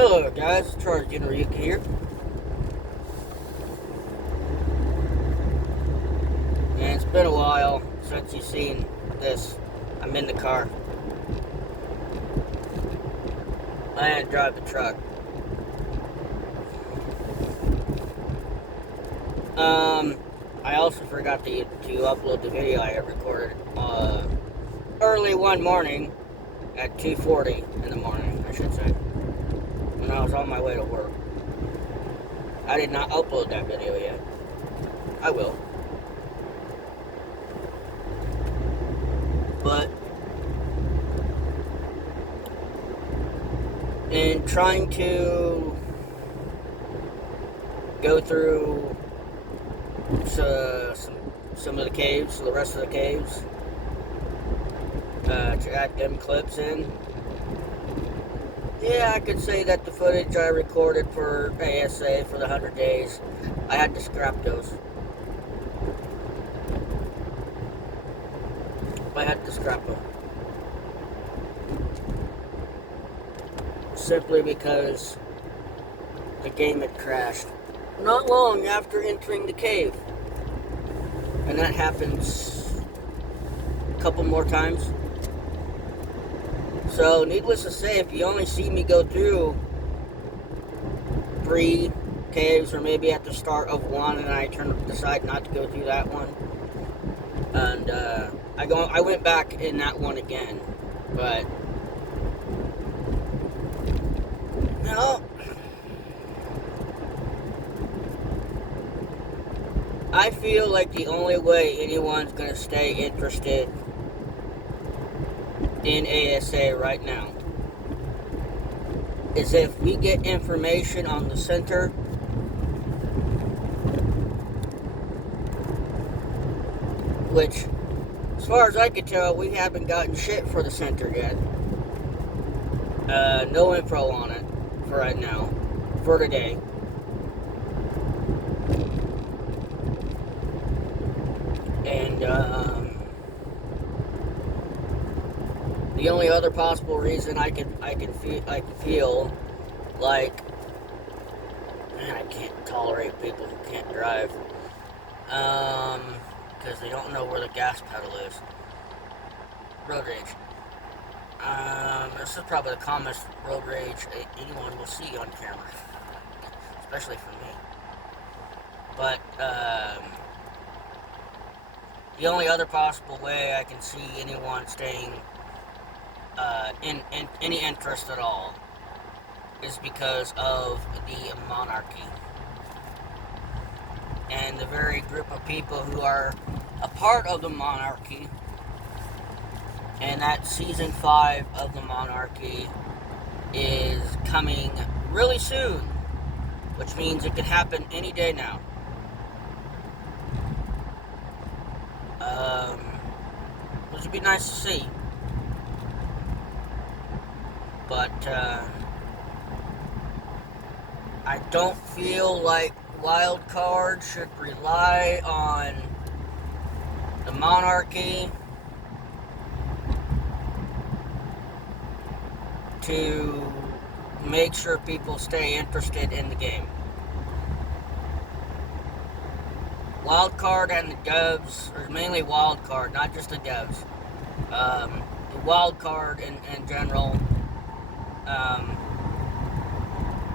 Hello guys, Charles Generica here. And it's been a while since you've seen this. I'm in the car. I had to drive the truck. I also forgot to upload the video I had recorded early one morning at 2:40 in the morning, I should say, when I was on my way to work. I did not upload that video yet. I will. But in trying to go through some of the caves, the rest of the caves, to add them clips in. Yeah, I could say that the footage I recorded for ASA for the 100 days, I had to scrap those. I had to scrap them. Simply because the game had crashed not long after entering the cave. And that happens a couple more times. So, needless to say, if you only see me go through 3 caves, or maybe at the start of one, and I decide not to go through that one, and I went back in that one again, but no, I feel like the only way anyone's gonna stay interested in ASA right now is if we get information on the center, which, as far as I can tell, we haven't gotten shit for the center yet. No info on it for right now, for today. And the only other possible reason I can feel like, man, I can't tolerate people who can't drive, because they don't know where the gas pedal is. Road rage. This is probably the commonest road rage anyone will see on camera, especially for me. But the only other possible way I can see anyone staying in any interest at all is because of the monarchy and the very group of people who are a part of the monarchy. And that season 5 of the monarchy is coming really soon, which means it could happen any day now. Which would be nice to see. But I don't feel like Wildcard should rely on the monarchy to make sure people stay interested in the game. Wildcard and the devs, or mainly Wildcard, not just the devs. The Wildcard in general,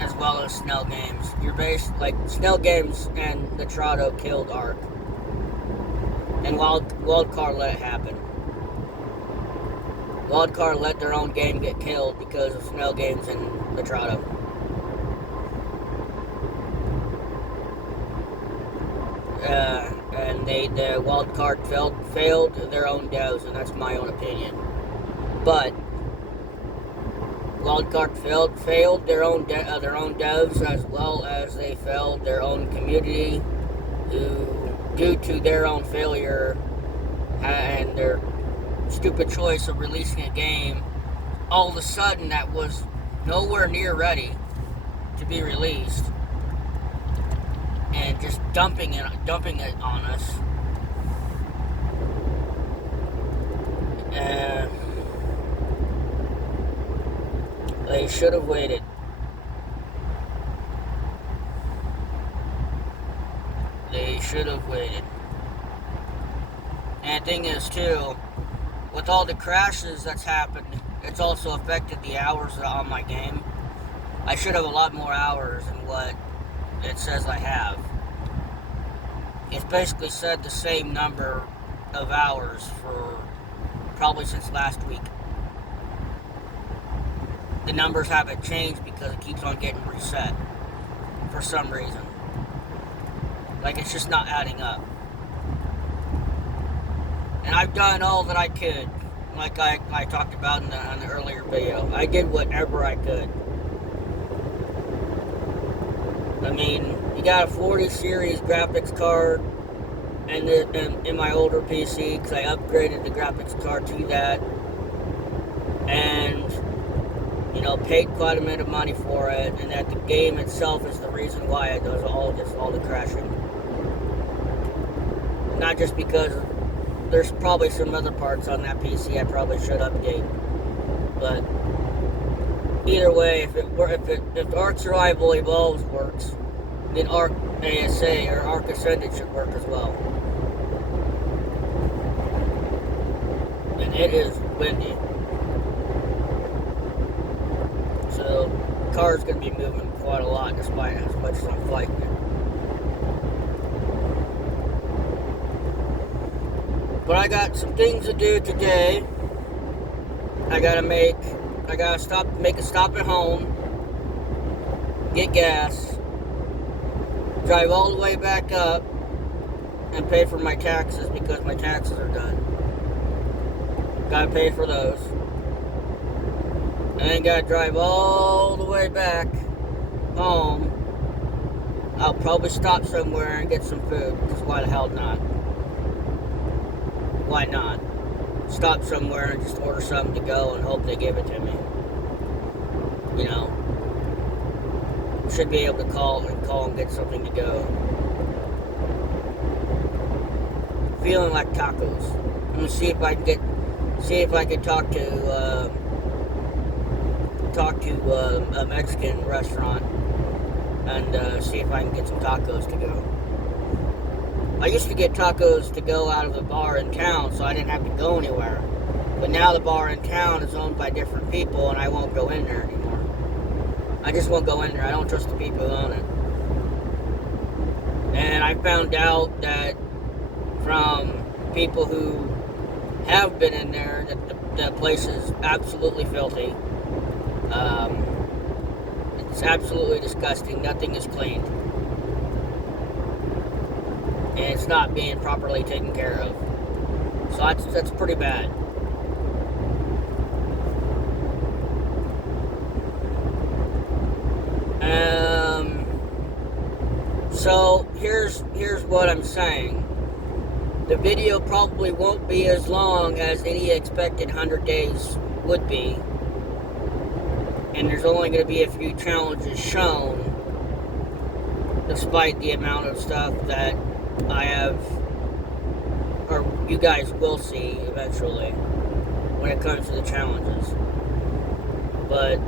as well as Snell Games. You're based like Snell Games and Nitrado killed Ark, and Wildcard let it happen. Wildcard let their own game get killed because of Snell Games and Nitrado. And the Wildcard failed their own devs, and that's my own opinion. But Wildcard failed their own devs, as well as they failed their own community, due to their own failure and their stupid choice of releasing a game all of a sudden that was nowhere near ready to be released, and just dumping it on us. They should have waited. should have waited. And the thing is, too, with all the crashes that's happened, it's also affected the hours on my game. I should have a lot more hours than what it says I have. It's basically said the same number of hours for probably since last week. The numbers haven't changed because it keeps on getting reset for some reason. Like, it's just not adding up. And I've done all that I could, like I talked about in the earlier video. I did whatever I could. I mean, you got a 40 series graphics card in my older PC, because I upgraded the graphics card to that. And, you know, paid quite a bit of money for it, and that the game itself is the reason why it does all the crashing. Not just because there's probably some other parts on that PC I probably should update, but either way, if Ark Survival Evolves works, then Ark ASA or Ark Ascended should work as well. And it is windy. So, the car's going to be moving quite a lot despite as much as I'm fighting it. But I got some things to do today. I gotta make a stop at home, get gas, drive all the way back up, and pay for my taxes because my taxes are done. Gotta pay for those. And then gotta drive all the way back home. I'll probably stop somewhere and get some food, because why the hell not? Why not? Stop somewhere and just order something to go and hope they give it to me. You know, should be able to call and get something to go. Feeling like tacos. I'm gonna see if I can talk to a Mexican restaurant and see if I can get some tacos to go. I used to get tacos to go out of the bar in town, so I didn't have to go anywhere. But now the bar in town is owned by different people, and I won't go in there anymore. I just won't go in there. I don't trust the people who own it. And I found out that from people who have been in there that the place is absolutely filthy. It's absolutely disgusting. Nothing is cleaned. And it's not being properly taken care of. So that's pretty bad. So here's what I'm saying. The video probably won't be as long as any expected 100 days would be. And there's only going to be a few challenges shown, despite the amount of stuff that I have, or you guys will see eventually when it comes to the challenges. But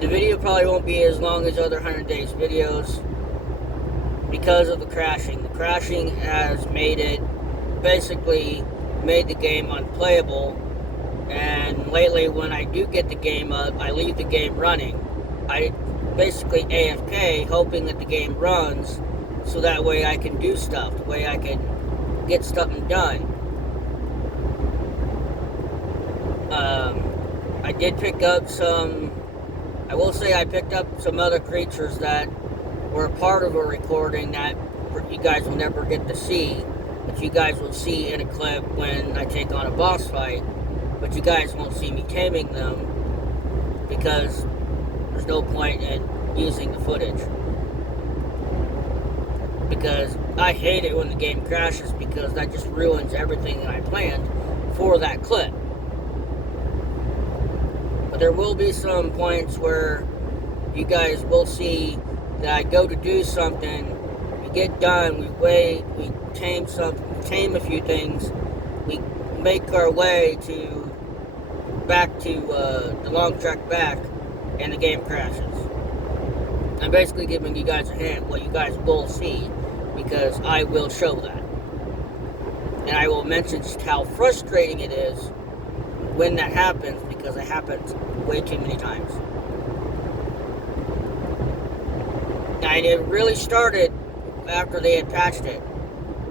the video probably won't be as long as other 100 days videos because of the crashing. The crashing has basically made the game unplayable. And lately, when I do get the game up, I leave the game running. I basically AFK, hoping that the game runs, so that way I can do stuff, the way I can get stuff done. I did pick up I will say I picked up some other creatures that were a part of a recording that you guys will never get to see, but you guys will see in a clip when I take on a boss fight, but you guys won't see me taming them because there's no point in using the footage. Because I hate it when the game crashes, because that just ruins everything that I planned for that clip. But there will be some points where you guys will see that I go to do something, we get done, we wait, we tame a few things, we make our way back to the long track back, and the game crashes. I'm basically giving you guys a hint what you guys will see because I will show that. And I will mention just how frustrating it is when that happens, because it happens way too many times. And it really started after they had patched it.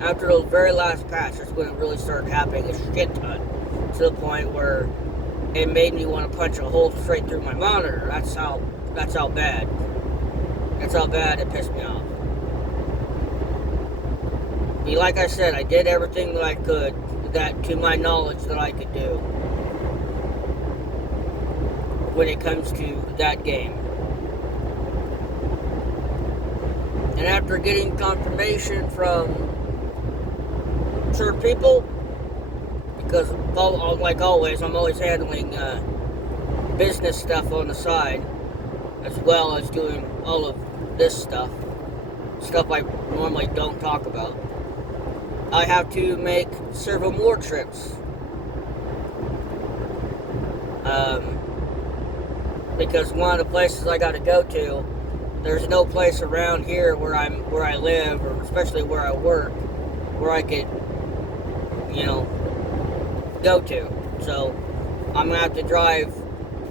After the very last patch, that's when it really started happening a shit ton. To the point where it made me want to punch a hole straight through my monitor. That's how bad. That's how bad it pissed me off. But like I said, I did everything that I could, that to my knowledge that I could do when it comes to that game. And after getting confirmation from certain people, because like always, I'm always handling business stuff on the side, as well as doing all of this stuff I normally don't talk about. I have to make several more trips. Because one of the places I got to go to, there's no place around here where I live, or especially where I work, where I could, go to. So I'm gonna have to drive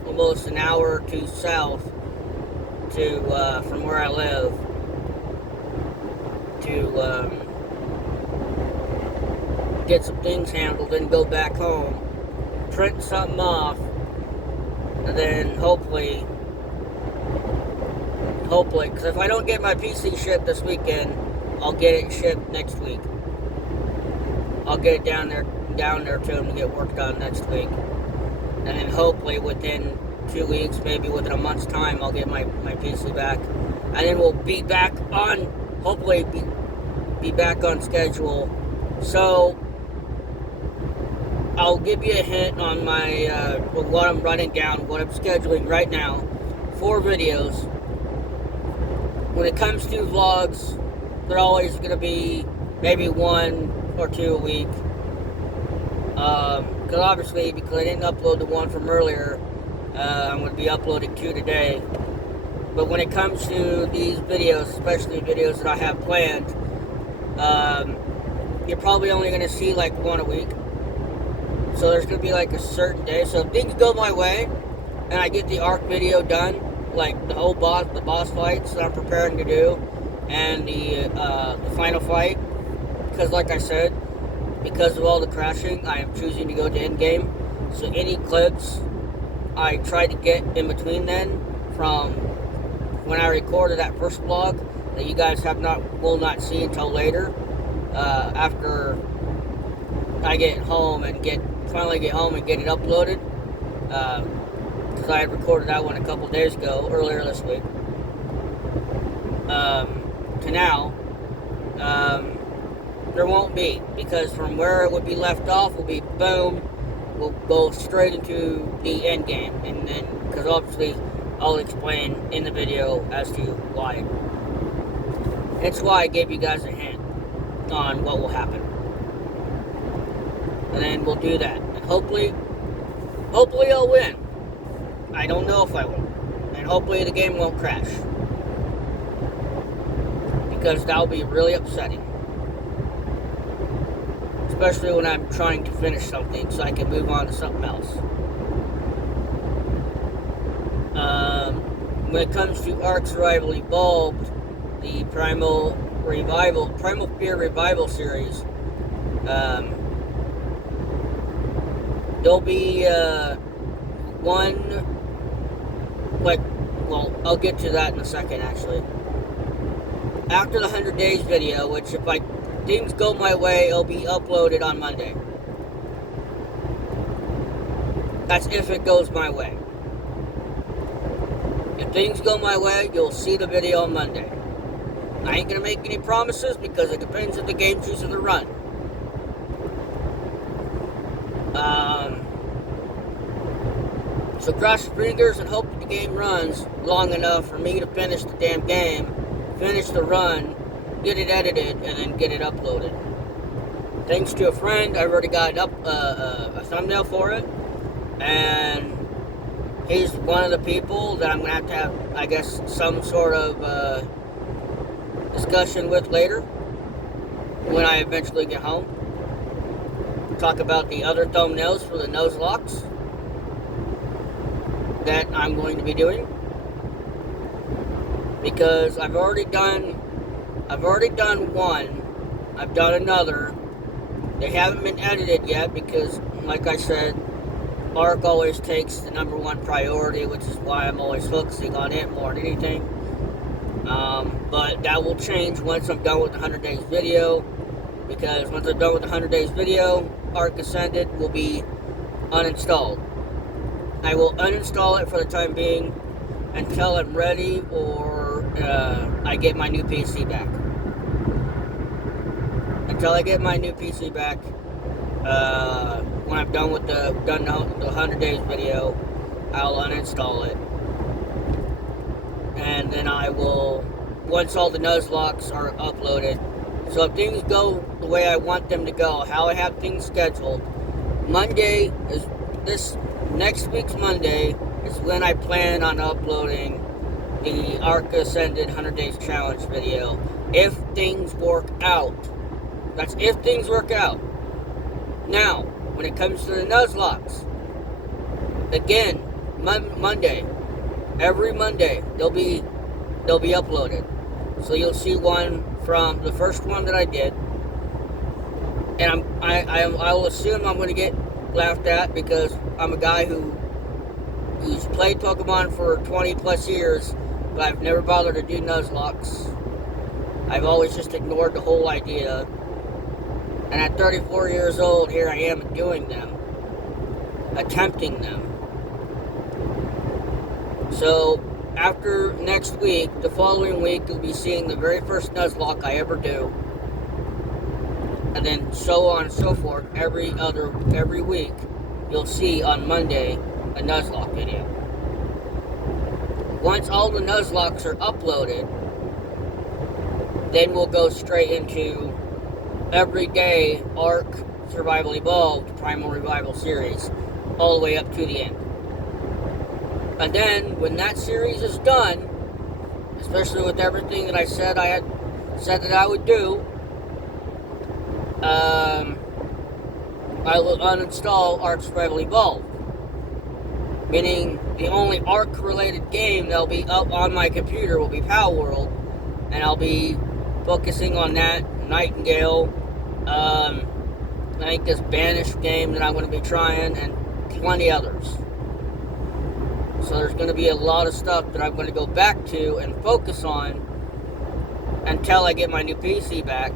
almost an hour or two south to from where I live to get some things handled, and go back home, print something off, and then hopefully, because if I don't get my PC shipped this weekend, I'll get it shipped next week. I'll get it down there to them to get work done next week. And then hopefully within 2 weeks, maybe within a month's time, I'll get my PC back. And then we'll be back on, hopefully be back on schedule. So I'll give you a hint on my what I'm running down, what I'm scheduling right now for videos. When it comes to vlogs, they're always going to be maybe 1 or 2 a week. Because obviously, because I didn't upload the one from earlier, I'm going to be uploading 2 today. But when it comes to these videos, especially videos that I have planned, you're probably only going to see like 1 a week. So there's going to be like a certain day. So if things go my way, and I get the ARK video done, like the whole boss fights that I'm preparing to do, and the final fight, because like I said, because of all the crashing, I am choosing to go to endgame. So any clips I try to get in between then, from when I recorded that first vlog that you guys will not see until later, after I get home and finally get home and get it uploaded, because I had recorded that one a couple days ago, earlier this week, to now, there won't be, because from where it would be left off will be boom, we'll go straight into the end game, and then, because obviously I'll explain in the video as to why. That's why I gave you guys a hint on what will happen. And then we'll do that. And hopefully I'll win. I don't know if I will. And hopefully the game won't crash. Because that'll be really upsetting. Especially when I'm trying to finish something so I can move on to something else. When it comes to Ark Survival Evolved, the Primal Fear Revival series, there'll be I'll get to that in a second, actually. After the 100 days video, which if things go my way, it'll be uploaded on Monday. That's if it goes my way. If things go my way, you'll see the video on Monday. I ain't gonna make any promises because it depends if the game chooses to run. So cross your fingers and hope that the game runs long enough for me to finish the damn game, finish the run, get it edited, and then get it uploaded. Thanks to a friend, I already got a thumbnail for it, and he's one of the people that I'm going to have, I guess, some sort of discussion with later. when I eventually get home. Talk about the other thumbnails for the nose locks that I'm going to be doing, because I've already done one. I've done another. They haven't been edited yet because, like I said, ARC always takes the number one priority, which is why I'm always focusing on it more than anything. But that will change once I'm done with the 100 days video, because once I'm done with the 100 days video, ARC Ascended will be uninstalled. I will uninstall it for the time being until I'm ready, or I get my new PC back. Until I get my new PC back, when I'm done with the 100 days video, I'll uninstall it. And then I will, once all the Nuzlocks are uploaded, so if things go the way I want them to go, how I have things scheduled, Monday is this next week's Monday is when I plan on uploading the ARC Ascended 100 Days Challenge video. If things work out. That's if things work out. Now, when it comes to the Nuzlocks, again, Monday, every Monday, they'll be uploaded. So you'll see one from the first one that I did, and I will assume I'm going to get laughed at because I'm a guy who's played Pokemon for 20 plus years, but I've never bothered to do Nuzlocks. I've always just ignored the whole idea. And at 34 years old, here I am doing them, attempting them. So after next week, the following week, you'll be seeing the very first Nuzlocke I ever do. And then so on and so forth, every week, you'll see on Monday a Nuzlocke video. Once all the Nuzlocks are uploaded, then we'll go straight into everyday ARC Survival Evolved Primal Revival series, all the way up to the end. And then, when that series is done, especially with everything that I said that I would do, I will uninstall ARC Survival Evolved. Meaning, the only ARC-related game that'll be up on my computer will be Palworld, and I'll be focusing on that, Nightingale, I think this Banished game that I'm going to be trying, and plenty others. So there's going to be a lot of stuff that I'm going to go back to and focus on until I get my new PC back,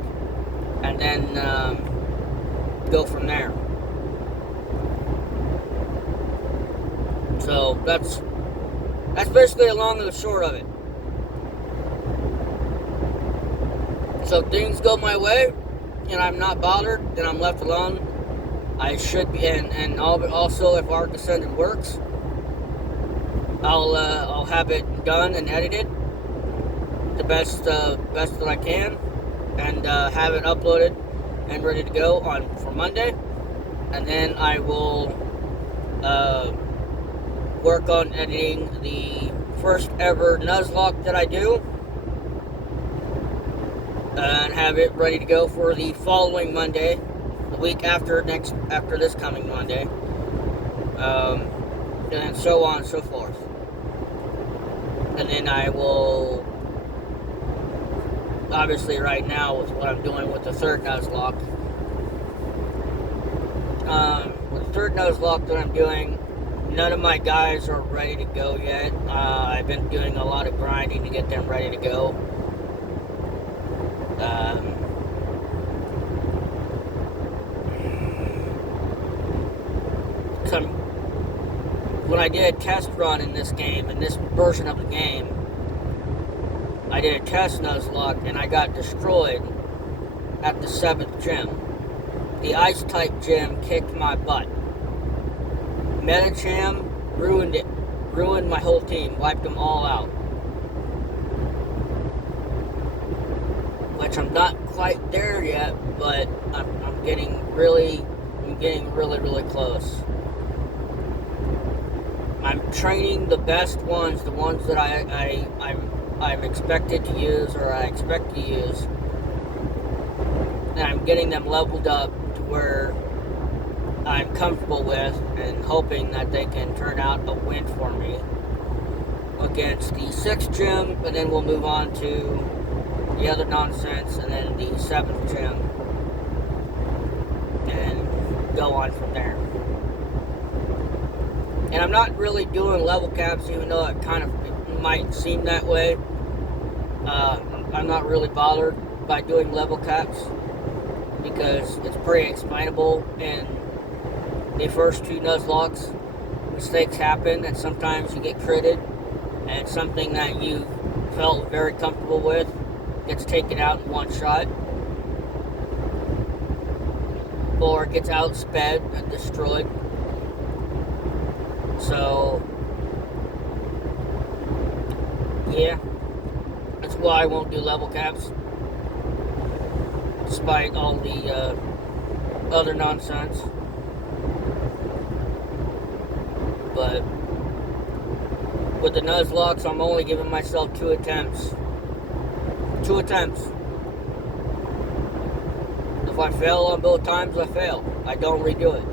and then go from there. So that's basically the long and the short of it. So if things go my way, and I'm not bothered, then I'm left alone. I should be, and also if ARC Ascended works, I'll have it done and edited the best that I can, and have it uploaded and ready to go for Monday, and then I will work on editing the first ever Nuzlocke that I do, and have it ready to go for the following Monday, the week after this coming Monday, and so on and so forth. And then I will, obviously right now with what I'm doing with the third Nuzlocke, with the third Nuzlocke that I'm doing, none of my guys are ready to go yet. I've been doing a lot of grinding to get them ready to go. When I did a test run in this game, in this version of the game, I did a test Nuzlocke and I got destroyed at the 7th gym. The Ice-type gym kicked my butt. Medicham ruined it. Ruined my whole team. Wiped them all out. Which I'm not quite there yet, but I'm getting really close. I'm training the best ones, the ones that I'm expected to use, or I expect to use. I'm getting them leveled up to where I'm comfortable with, and hoping that they can turn out a win for me against the 6th gym, and then we'll move on to the other nonsense, and then the 7th gym, and go on from there. And I'm not really doing level caps, even though it kind of might seem that way. I'm not really bothered by doing level caps because it's pretty explainable in the first 2 Nuzlockes. Mistakes happen, and sometimes you get critted, and something that you felt very comfortable with gets taken out in one shot, or gets outsped and destroyed. So, yeah, that's why I won't do level caps, despite all the other nonsense. But with the Nuzlockes, I'm only giving myself 2 attempts. 2 attempts. If I fail on both times, I fail. I don't redo it.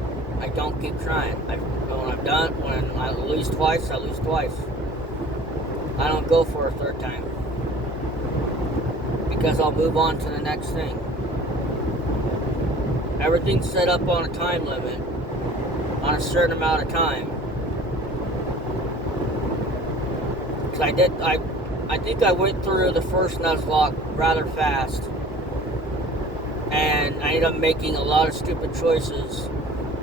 I don't keep trying. When I'm done, when I lose twice, I lose twice. I don't go for a 3rd time, because I'll move on to the next thing. Everything's set up on a time limit, on a certain amount of time. Because I think I went through the first Nuzlocke rather fast, and I ended up making a lot of stupid choices,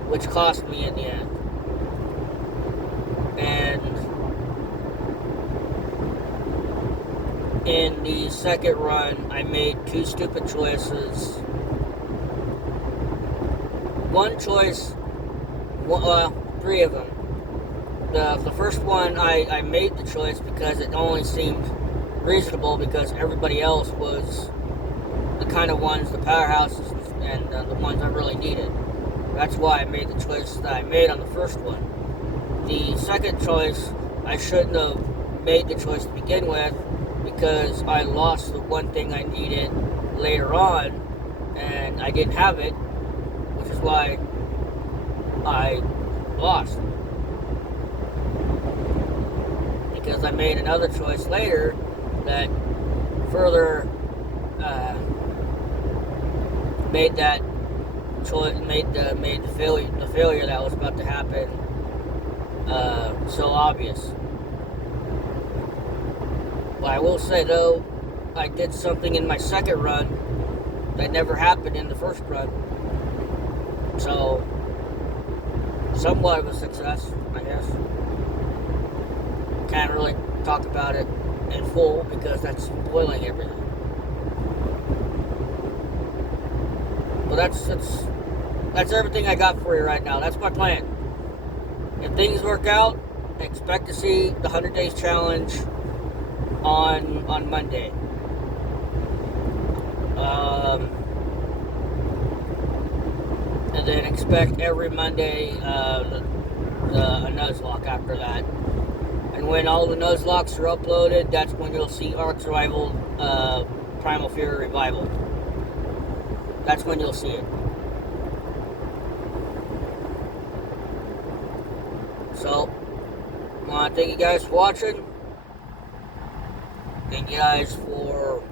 which cost me in the end. And in the 2nd run, I made 2 stupid choices. One choice, 3 of them. The first one, I made the choice because it only seemed reasonable, because everybody else was the kind of ones, the powerhouses, and the ones I really needed. That's why I made the choice that I made on the first one. The 2nd choice, I shouldn't have made the choice to begin with, because I lost the one thing I needed later on, and I didn't have it, which is why I lost. Because I made another choice later that further made that choice, made the failure that was about to happen so obvious. But I will say, though, I did something in my 2nd run that never happened in the 1st run. So, somewhat of a success, I guess. Can't really talk about it in full because that's spoiling everything. Well, that's everything I got for you right now. That's my plan. If things work out, I expect to see the 100 Days Challenge on Monday. And then expect every Monday a Nuzlocke after that. And when all the Nuzlocks are uploaded, that's when you'll see Ark Survival Primal Fury Revival. That's when you'll see it. So, I want to thank you guys for watching. Thank you guys for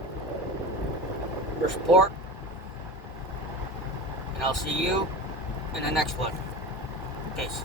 your support. And I'll see you in the next one. Peace.